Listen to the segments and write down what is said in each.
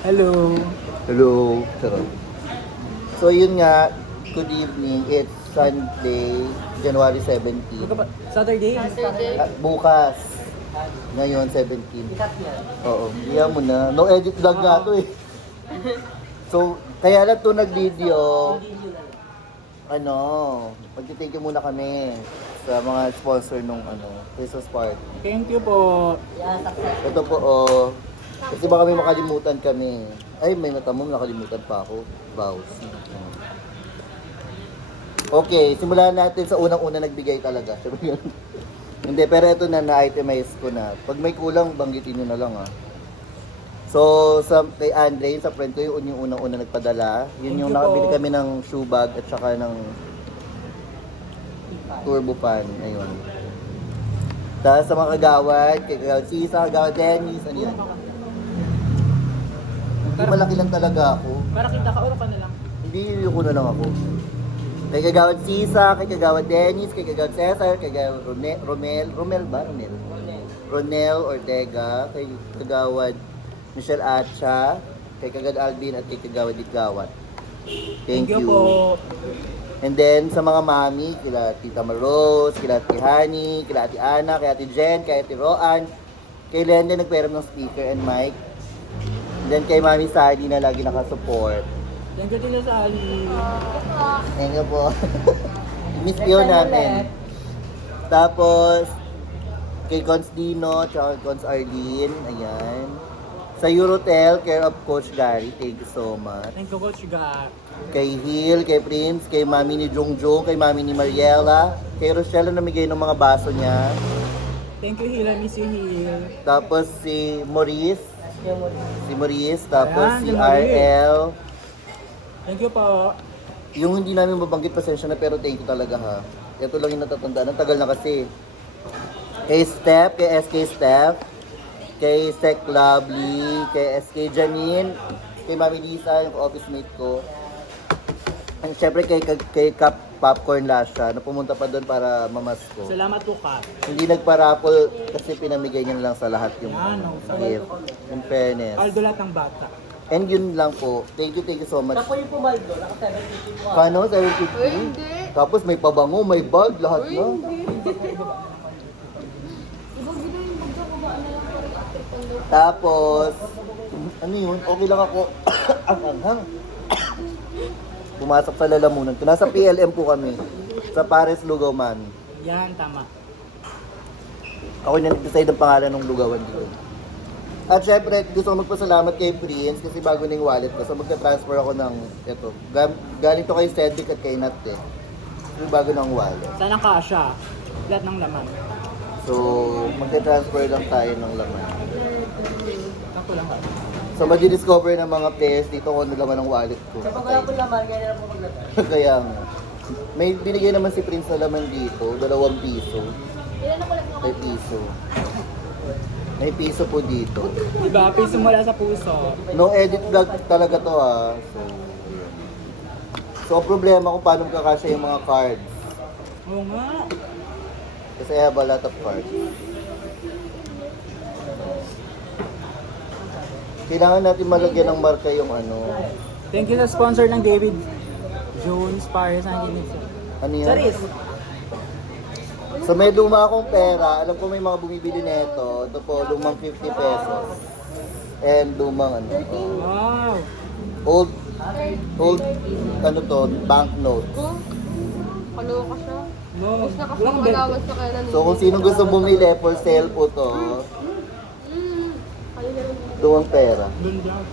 Hello. Hello. Sarap. So yun nga, good evening. It's Sunday, January 17. Saturday? Bukas. Ngayon, 17. Oo, hiya mo na. No edit vlog nga to eh. So, kaya lang to nag-video. Magti-thank you muna kami sa mga sponsor nung Christmas party. Thank you po. Ito po, kasi baka may makalimutan kami. Ay, may mata mo, nakalimutan pa ako. Bows. Okay, simulan natin sa unang-una nagbigay talaga. Hindi, pero ito na-itemize ko na. Pag may kulang, banggitin nyo na lang So, kay Andre, sa friend ko, yung unang-una nagpadala. Yun yung nakabili kami ng shoe bag at saka ng turbo pan. Ayun. Tapos sa mga kagawad, kay kagawad Sisa, kagawad Dennis, ano yan? Hindi malaki lang talaga ako. Para kita ka, ka na lang. Hindi, ko na lang ako. Kay kagawad Sisa, kay kagawad Dennis, kay kagawad Cesar, kay kagawad Ronel Ortega, kay kagawad Michelle Acha, kay kagawad Alvin at kay kagawad Ditgawat. Thank you. Po. And then sa mga mami, kila Tita Maros, kila Ate Hani, kila Ate Ana, kay Ate Jen, kay Ate Roan, kay Lenda nagpairam ng speaker and mic. And then kay Mami Sally na lagi nakasupport. Thank you din sa Ali. Thank you po. Miss Pio namin. Tapos, kay Cons Dino, tsaka kay Cons Arlene, ayan. Sa Eurotel, care of Coach Gary, thank you so much. Thank you, Coach God. Kay Hill, kay Prince, kay Mami ni Jongjong, kay Mami ni Mariela, kay Rochelle na namigay ng mga baso niya. Thank you, Hil. I miss you, Hil. Tapos si Maurice, tapos Ayan, si si Maurice. RL. Thank you po. Yung hindi namin mabanggit, pasensya na, pero thank you talaga ha. Ito lang yung natatandaan, ang tagal na kasi. Kay Steph, kay SK Steph, kay Sek Lovely, kay SK Janine, kay Mami Lisa, yung office mate ko. And syempre kay Cap Popcorn Lasha na pumunta pa doon para mamasko. Salamat po, Kat. Hindi nagpa-raffle kasi pinamigay niya na lang sa lahat yung Ano, gift. In fairness. Aldo lahat ng bata. And yun lang po. Thank you so much. Ako yung pumaldo, naka 750 po. Paano? Uy, 750? hindi. Tapos may pabango, may bag, lahat Uy, na. hindi. Ibang gina yung bugda ko ba? Ano lang ko electric condo. Tapos, ano yun? Okay lang ako. Ang anghang. Pumasok sa lalamunan ko. Nasa PLM po kami. Sa Paris, Lugawan. Yan, tama. Ako yung nag-decide ang pangalan ng Lugawan dito. At syempre, gusto ko magpasalamat kay Prince kasi bago na yung wallet ko. So magka-transfer ako ng, ito. Galing to kay Cedric at kay Nat eh. Yung bago ng wallet. Sana kasha. Lahat ng laman. So, magka-transfer lang tayo ng laman. Ako lang. So, madi-discover ng mga players dito kung ano laman ng wallet ko. Kapag wala po laman, kaya na po maglatan. Kaya nga. May binigay naman si Prince na laman dito, 2 piso. May piso. May piso po dito. Diba? Piso mula sa puso. No edit vlog talaga to So, ang problema kung paano kakasya yung mga cards. Oo nga. Kasi I have a lot of cards. Kailangan natin malagyan ng marka yung Thank you sa sponsor ng David Jones Paris and ano yan? Charis. So may luma akong pera, alam ko may mga bumibili nito. Ito po, lumang 50 pesos. And lumang Wow. old, banknotes. Kaloka siya. No. Mas Walang nakapagalawas sa kaya So kung sino gusto bumili, for sale po to. Lumang pera. Doon dyan.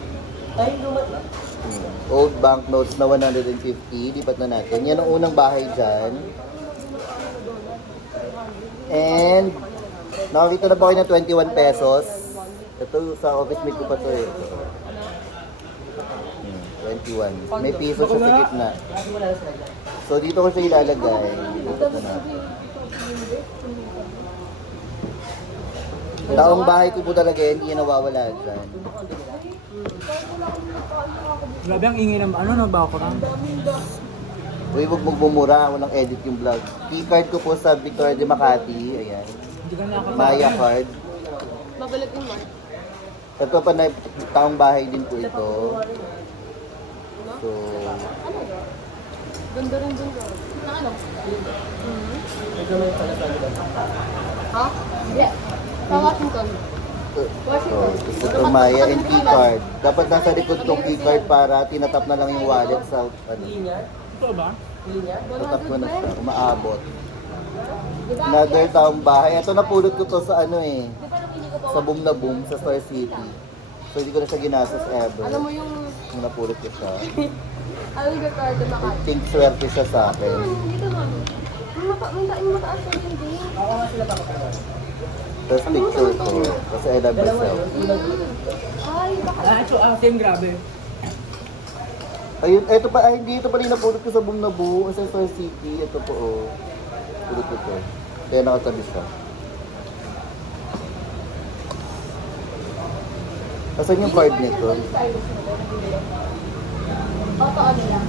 Old banknotes na 150, lipat na natin. Yan ang unang bahay dyan. And, nakakita na ba kayo ng 21 pesos? Ito sa office mate ko pa to eh. 21. May piso siya sa gitna. So dito ko siya ilalagay. Lipat na natin. Taong bahay ko po talaga yan, hindi yan nawawala dyan. Grabe ang ingay ng background. Uy, huwag magmumura, walang edit yung vlog. Key-card ko po sa Victoria de Makati, ayan. Hindi ka nakakatawa. Maya card. Babalik yung mark. Ito pa na taong bahay din po ito. So, Ganda rin dun ka. Na ano? Ha? Yeah. Sa Washington. Washington. ito Maya and keycard. Dapat nasa likod tong keycard para tinatap na lang yung wallet sa ano. Ito ba? Tatap mo na siya, umaabot. Another taong bahay. Ito napulot ko to sa ano eh. Sa Boom na Boom sa Star City. So hindi ko na siya ginastos ever. Alam mo yung... Nung napulot ko siya. Ano yung card na I think swerte siya sa akin. Dito mami. Yung mataas na hindi. Tapos picture ko. Kasi I love myself. Ay, baka. Ito, same grabe. Ayun, ito pa, ay, hindi ito pala yung napulot ko sa Boom na Boom. Sa Star City. Ito po, oh. Pulot ko to. Kaya nakatabi siya. Asan yung card nito? Oto, ano lang.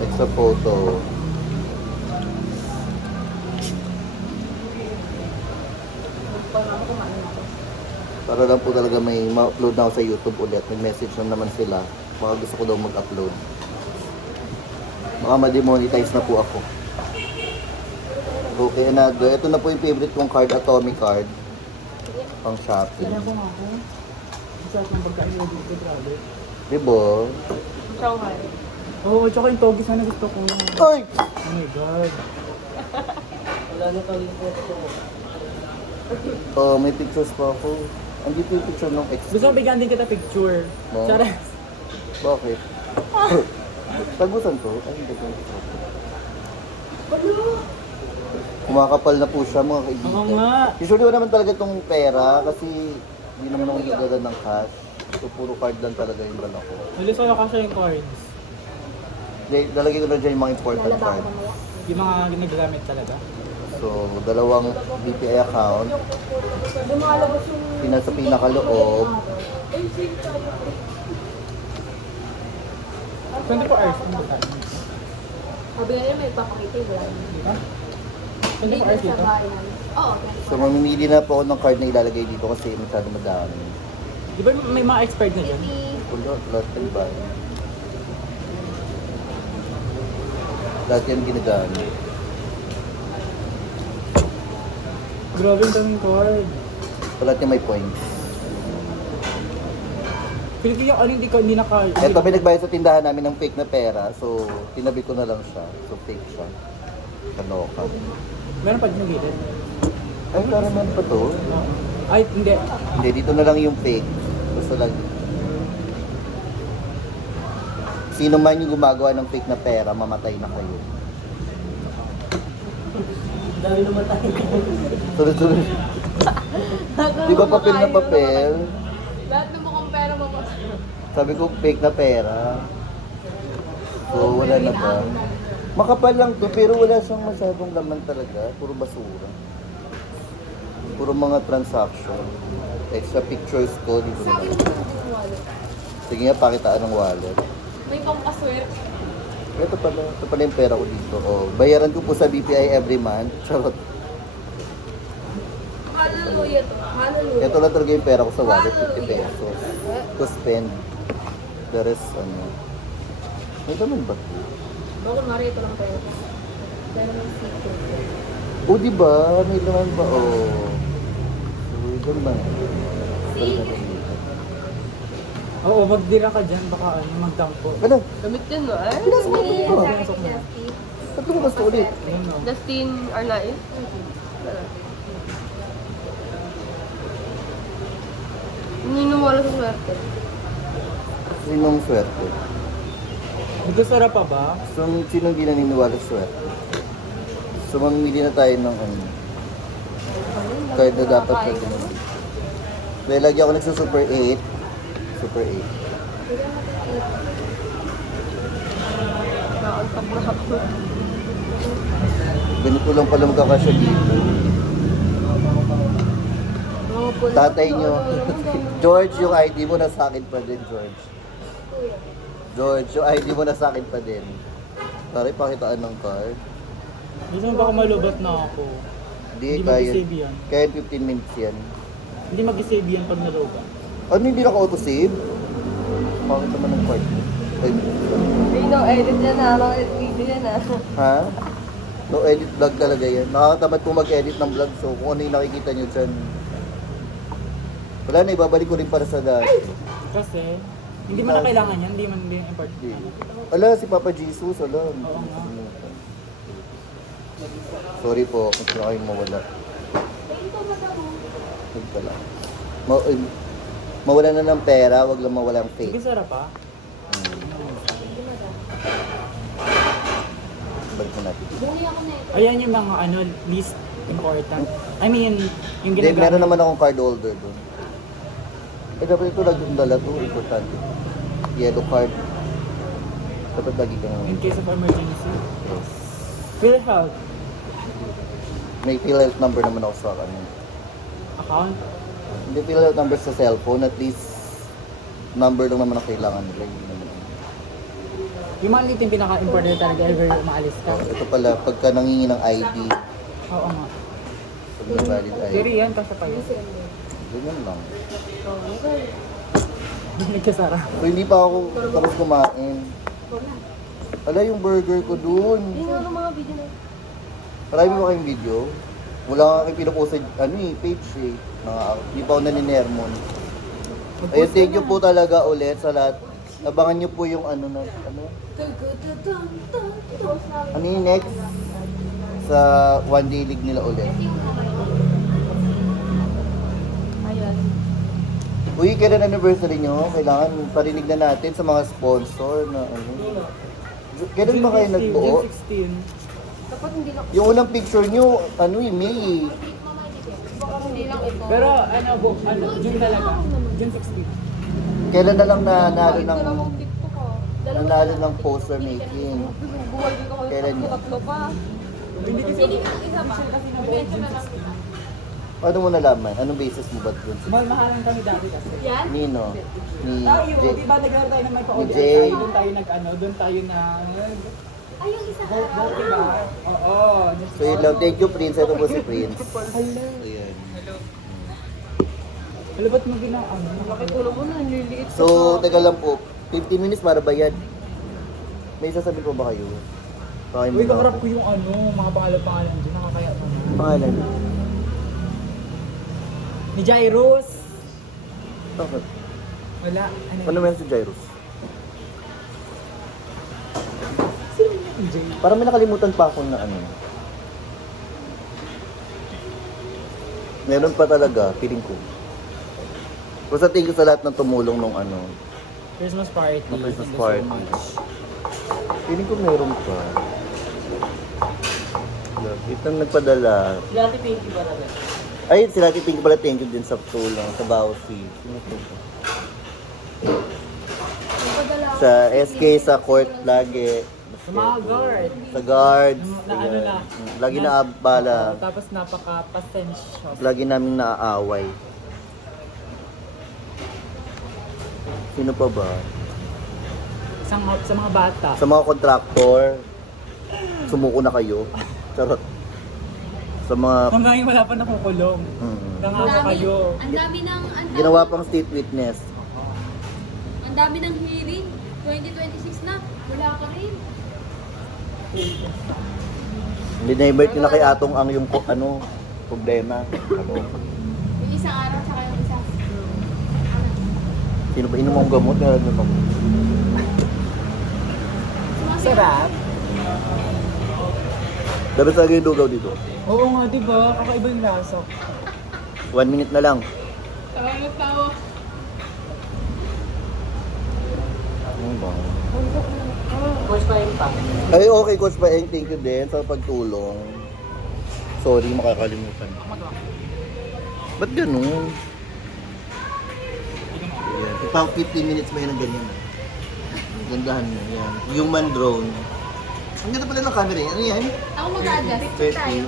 Extra photo. Para lang po talaga may ma-upload na ako sa YouTube ulit. May message na naman sila. Baka gusto ko daw mag-upload. Baka ma-demonetize na po ako. Okay, another. Ito na po yung favorite kong card, Atomic card. Pang shopping. Kaya ko nga ako. Ang sarap ng pagkain mo dito, grabe. Diba? Shanghai. Oo, tsaka yung togi sana gusto ko. Ay! Oh my God. Oh, may pictures pa ako. Andito yung picture ng ex. Gusto mo bigyan din kita picture. No? Charot. Bakit? Tagusan to? Ay, hindi ko. Kumakapal na po siya mga kaibigan. Oo nga. Usually wala naman talaga itong pera kasi hindi naman ako nagdadala ng cash. So puro card lang talaga yung dala ko. Halos wala ka siya yung cards. Lalagay ko na dyan yung mga important card. Yung mga ginagamit talaga. So, dalawang BPI account. Sa pinakaloob. 24 hours yung butang. Sabi nga may papakita yung wala naman. Di ba? 24 hours dito. Oo, So, mamimili na po ako ng card na ilalagay dito kasi masyado madami. Di ba may mga expired na dyan? Wala, lahat ng iba. Lahat yan ginagamit. Grabe yung daming card. Lahat yan may points. Feel ko yung ano hindi naka... Ito, pinagbayad sa tindahan namin ng fake na pera. So, tinabi ko na lang siya. So, fake siya. Kaloka. Meron pa din yung gilid. Ay, wala naman pa to. Ay, hindi. Hindi, dito na lang yung fake. Basta lang. Sino man yung gumagawa ng fake na pera, mamatay na kayo. Dami namatay. Sunod-sunod. Di ba papel na papel? Lahat ng mukhang pera mapapasok. Sabi ko fake na pera. So wala na ba? Makapal lang to pero wala siyang masyadong laman talaga. Puro basura. Puro mga transaction. Extra pictures ko dito na lang. Sige nga, pakitaan ng wallet. May pampaswerte. Ito pala yung pera ko dito. Oh, bayaran ko po sa BPI every month. Charot. Hallelujah to. Hallelujah. Ito lang talaga yung pera ko sa wallet, 50 pesos. To spend. The rest, ano. May naman ba? Bakit mari ito lang pera ko? Pero may secret. Oh, di ba? May naman ba? Oh. Uy, naman. Oo, magdira ka dyan. Baka ano, magdampo. Ano? Gamit yun, no? Ay, Pinasok mo ito. Pinasok mo. Ba't ko gusto ulit? Ayun no. Justin Arnaiz. Nino wala sa swerte. Sinong swerte? Gusto na pa ba? So, sinong di naniniwala sa swerte? So, mamimili na tayo ng ano. Card na dapat sa tinanong. Dahil lagi ako nagsa-Super 8. Super 8. Naantok na ako. Ganito lang pala magkakasya dito. Mga pula. Tatay nyo. George, yung ID mo na sa akin pa din, George. George, yung ID mo na sa akin pa din. Tari, pakitaan ng card. Gusto mo baka malubat na ako. Hindi, Hindi kaya. mag-save yan. Kaya 15 minutes yan. Hindi mag-save yan pag naluga. Ano hindi naka-auto-save? Pangit naman ng part mo. Ay, Ay, no, edit yan na. No, edit video yan na. ha? No, edit vlog talaga yan. Nakakatamad po mag-edit ng vlog, so kung ano yung nakikita nyo dyan. Wala na, ibabalik ko rin para sa dati. Kasi, hindi mo na kailangan yan. Hindi man din important. Ala, si Papa Jesus, ala. Oo nga. Sorry po, kung sila kayong mawala. Huwag pala. Mawala na ng pera, wag lang mawala ng Sige, faith. sarap pa. Balik mo natin. Buli ako na eh. Ayan yung mga ano, least important. I mean, yung Hindi, meron ginagamit. naman akong card holder doon. Eh, dapat ito lagi yung dala to, importante. Yellow card. Dapat lagi kang... In case of emergency. Yes. PhilHealth. May PhilHealth number naman ako sa ano. Account. Hindi PhilHealth number sa cellphone, at least number lang naman ang kailangan nila. Yun naman. Yung mga dito yung pinaka-important talaga ever maalis ka. Oh, ito pala, pagka nangingi ng ID, Oo nga. pag may valid Pero ID, yan, kasi pa yun. ganyan lang. Nagkasara. So, hindi pa ako tapos kumain. Ala, yung burger ko dun. Hindi nga ng mga video na. Marami ba kayong video? Wala nga kayo pinupost sa page eh. Hindi pa ako naninermon. Ayun, thank you po talaga ulit sa lahat. Abangan nyo po yung ano. Ano yung next? Sa One Day League nila ulit. Ayun. Uy, kailan anniversary nyo? Kailangan parinig na natin sa mga sponsor na ano. Kailan ba kayo nagbuo? June 16. Dapat hindi lang. Yung unang picture nyo, May eh. Baka hindi lang ito. Pero June talaga. June 16. Kailan na lang nanalo Ito lang ng ang TikTok ko. nanalo ng poster making? Buwal dito ko Kailan yung yun? tatlo pa. Hindi kasi official kasi na buo June 16. Paano mo nalaman? Anong basis mo ba dun? Mahalan kami dati kasi. Yan? Nino? Ni Tayo, Jay? di ba nagkaroon tayo ng may pa-ODI Ni Jay. tayo, doon tayo doon tayo na Ay, yung isa. vote, di ba? Oo. So yun lang. Thank you, Prince. Ito po si Prince. Hello. Ayan. Hello, ba't mo ginawa? Tulong mo na, nililiit ko So, pa. teka lang po. 15 minutes para bayad. May sasabihin po ba kayo? Pakay mo Uy, na kakarap ako. ko yung mga pangalan dyan. Nakakaya ko na. Pangalan? Ni Jairus. Bakit? Wala. Ano meron si Jairus? Jay. Parang may nakalimutan pa ako na ano. Meron pa talaga, feeling ko. Basta thank you sa lahat ng tumulong nung ano. Christmas party. Ng Christmas Thank you party. so much. Feeling ko meron pa. Itong nagpadala. Dati pinky ba na Ay, sila titingin pala thank you din sa tulong, sa Bausi. Sino to? Sa SK, sa court lagi. Sa mga guard. Sa guards. Na ano ayan. na. Lagi na abala. Tapos napaka-pasensya. Lagi namin naaaway. Sino pa ba? Sa mga bata. Sa mga kontraktor, sumuko na kayo. Charot. Sa mga... Hanggang ngayon wala pa nakukulong. Nangako kayo. Ang dami ng Ginawa pang state witness. ang dami ng hearing. 2026 na. Wala ka rin. Dinivert nyo na kay Atong ang yung problema. Ano? Yung isang araw tsaka yung isang. Sino ba inom ang gamot? Meron na bang? Sarap. Dapat sa yung lugaw dito. Oo nga, di ba? Kakaiba yung lasa. 1 minute na lang. Tawagot tawa. Ano ba? Course pa yung pang. Ay, okay, Coach Paeng. Thank you din sa pagtulong. Sorry, makakalimutan. Ba't ganun? Ayan. Pang 15 minutes ba yun ng ganyan? Gandahan mo. Yan. Human drone. Ang ganda pala ng camera yan. Ano yan? Ako mag-adjust. Tayo.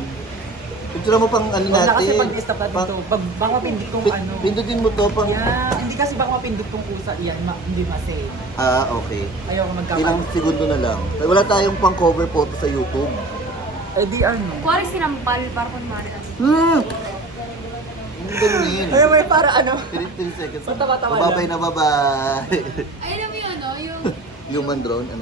Picture mo pang ano Wala natin. kasi pag-stop natin Pang- ito. Baka mapindot tong ano. Pindutin mo to pang... Yeah, hindi kasi baka mapindot tong kusa. Yan, hindi masave. Ah, okay. Ayoko Ilang magkakaroon. segundo na lang. Wala tayong pang cover photo sa YouTube. Eh di ano. Kuwari sinampal para kung mara. Hmm! ganyan. Ay, may para ano. 3 seconds. Matawa-tawa Babay na babay. Ay, alam mo yun, ano? Yung Human drone, ano